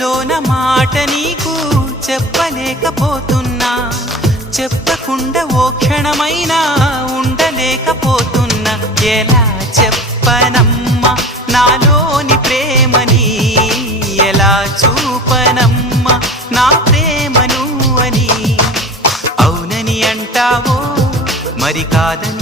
మనసులోన మాట నీకు చెప్పలేకపోతున్నా, చెప్పకుండా ఓ క్షణమైనా ఉండలేకపోతున్నా. ఎలా చెప్పనమ్మా నాలోని ప్రేమని, ఎలా చూపనమ్మా నా ప్రేమను అని. అవునని అంటావో మరి కాదని